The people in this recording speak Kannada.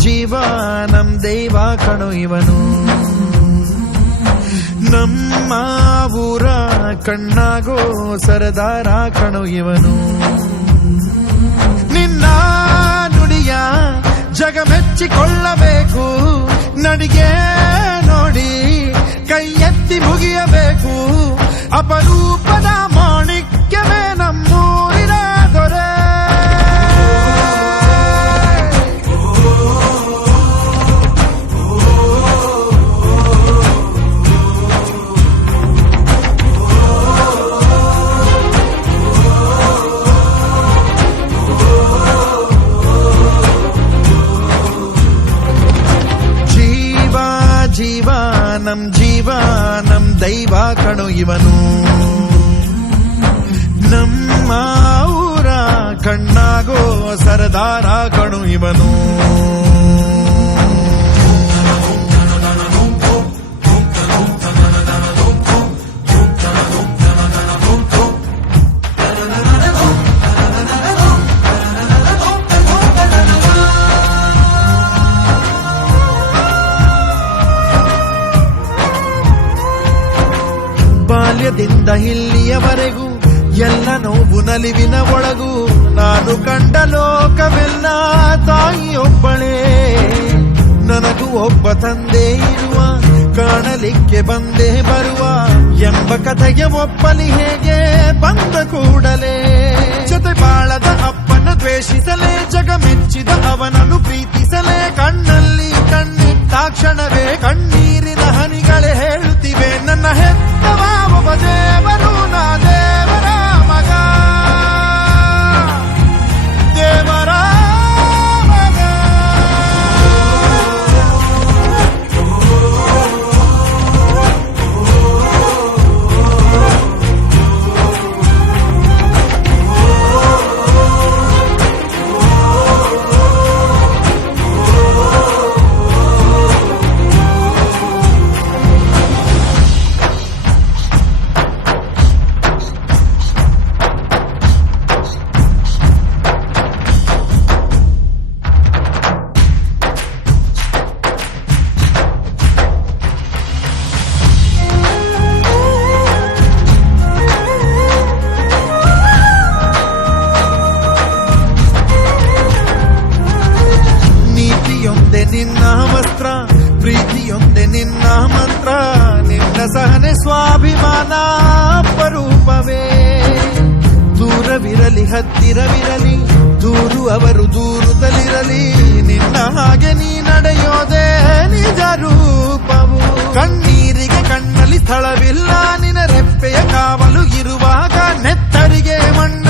ಜೀವಾನಂ ದೈವ ಕಣೋ ಇವನು, ನಮ್ಮ ಊರ ಕಣ್ಣಾಗೋ ಸರದಾರ ಕಣೋ ಇವನು. ನಿನ್ನ ನುಡಿಯ ಜಗ ಮೆಚ್ಚಿಕೊಳ್ಳಬೇಕು, ನಡಿಗೆ ನೋಡಿ ಕೈ ಎತ್ತಿ ಮುಗಿಯಬೇಕು. ಅಪರೂಪದ ಮಾಣಿಕ್ಯವೇ ನಮ್ಮೂರಿನ ದೊರೆ. ಜೀವಾನಂ ದೈವ ಕಣೋ ಇವನು, ನಮ್ಮ ಊರ ಕಣ್ಣಾಗೋ ಸರದಾರ ಕಣೋ ಇವನು. ಬಾಲ್ಯದಿಂದ ಇಲ್ಲಿಯವರೆಗೂ ಎಲ್ಲ ನೋವು ನಲಿವಿನ ಒಳಗೂ ನಾನು ಕಂಡ ಲೋಕವೆಲ್ಲ ತಾಯಿಯೊಬ್ಬಳೇ. ನನಗೂ ಒಬ್ಬ ತಂದೆ ಇರುವ, ಕಾಣಲಿಕ್ಕೆ ಬಂದೇ ಬರುವ ಎಂಬ ಕಥೆಗೆ ಒಪ್ಪಲಿ ಹೇಗೆ ಬಂದ ಕೂಡಲೇ. ಜೊತೆ ಬಾಳದ ಅಪ್ಪನ ದ್ವೇಷಿಸಲೇ, ಜಗ ಮೆಚ್ಚಿದ ಅವನನ್ನು ಪ್ರೀತಿಸಲೇ. ಕಣ್ಣಲ್ಲಿ ಕಣ್ಣಿಟ್ಟಾಕ್ಷಣವೇ ಕಣ್ಣೀರಿನ ಹನಿಗಳೇ ಹೇಳುತ್ತಿವೆ, ನನ್ನ ಹೆತ್ತವ ಒಬ್ಬ ದೇವರು, ನಾ ದೇವರ ಮಗ, ದೇವರ ಮಗ. ನಿನ್ನ ವಸ್ತ್ರ, ಪ್ರೀತಿಯೊಂದೆ ನಿನ್ನ ಮಂತ್ರ, ನಿನ್ನ ಸಹನೆ ಸ್ವಾಭಿಮಾನ ಅಪರೂಪವೇ. ದೂರವಿರಲಿ ಹತ್ತಿರವಿರಲಿ, ದೂರು ಅವರು ದೂರುತ್ತಲಿರಲಿ, ನಿನ್ನ ಹಾಗೆ ನೀ ನಡೆಯೋದೇ ನಿಜ ರೂಪವು. ಕಣ್ಣೀರಿಗೆ ಕಣ್ಣಲ್ಲಿ ಸ್ಥಳವಿಲ್ಲ, ನಿನ್ನ ರೆಪ್ಪೆಯ ಕಾವಲು ಇರುವಾಗ ನೆತ್ತರಿಗೆ ಮಣ್ಣು